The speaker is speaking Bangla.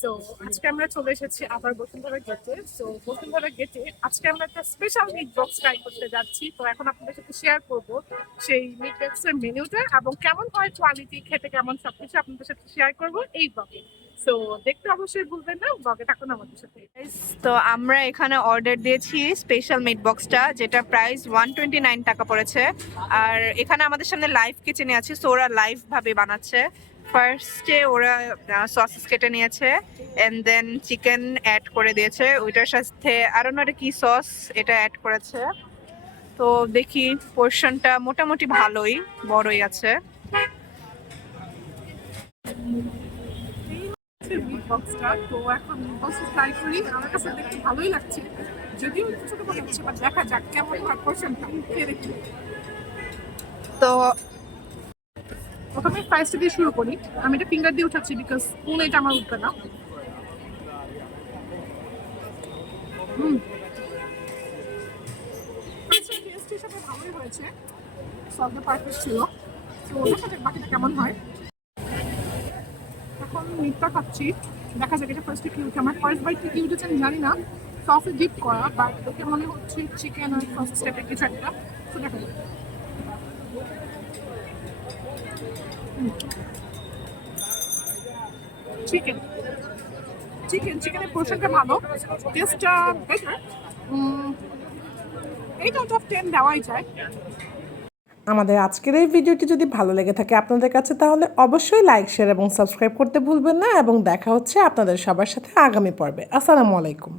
সো আজকে আমরা চলে এসেছি আবার বসুন্ধরা গেটে। সো বসুন্ধরা গেটে আজকে আমরা একটা স্পেশাল মিট বক্স ট্রাই করতে যাচ্ছি। তো এখন আপনাদের সাথে শেয়ার করব সেই মিট বক্সের মেনুটা এবং কেমন হয় কোয়ালিটি, খেতে কেমন, সবকিছু আপনাদের সাথে শেয়ার করব এই ব্লগে। সো দেখতে অবশ্যই ভুলবেন না, ব্লগে থাকুন আমাদের সাথে। তো আমরা এখানে অর্ডার দিয়েছি স্পেশাল মিট বক্সটা, যেটা প্রাইস 129 টাকা পড়েছে। আর এখানে আমাদের সামনে লাইভ কিচেনে আছে, সো ওরা লাইভ ভাবে বানাচ্ছে। ফার্স্টে ওরা সসেস কেটে নিয়েছে এন্ড দেন চিকেন অ্যাড করে দিয়েছে, ওইটার সাথে আরো না কি সস এটা অ্যাড করেছে। তো দেখি পোর্শনটা মোটামুটি ভালোই বড়ই আছে। মিট বক্সটা তো এখন মিট বক্সটা ট্রাই করি। আমার কাছে দেখতে ভালোই লাগছে, যদিও একটু ছোট মনে হচ্ছে, বাট দেখা যাক কেমন হয় পোর্শনটা, খেয়ে দেখি। তো প্রথমে ফ্রাইসটা দিয়ে শুরু করি। আমি এটা ফিঙ্গার দিয়ে উঠাচ্ছি বিকজ স্পুন এটা আমার উঠবে না। ফ্রাইসটা টেস্ট হিসাবে ভালোই হয়েছে, সবটা পারফেক্ট ছিল। তো দেখা যাক বাকিটা কেমন হয়। এখন মিটটা খাচ্ছি, দেখা যাক এটা ফার্স্টে কি উঠে। আমার ফার্স্ট বাইটটা কি উঠেছে আমি জানি না, সসে ডিপ করা, বাট দেখে মনে হচ্ছে চিকেন আর সস টাইপের কিছু একটা। তো দেখা যাক। চিকেন চিকেন চিকেনের পোর্শনটা ভালো, টেস্টটা বেটার। এইট আউট অফ 10 দেওয়াই যায়। আমাদের আজকের এই ভিডিওটি যদি ভালো লেগে থাকে আপনাদের কাছে, তাহলে অবশ্যই লাইক, শেয়ার এবং সাবস্ক্রাইব করতে ভুলবেন না। এবং দেখা হচ্ছে আপনাদের সবার সাথে আগামী পর্বে। আসসালামু আলাইকুম।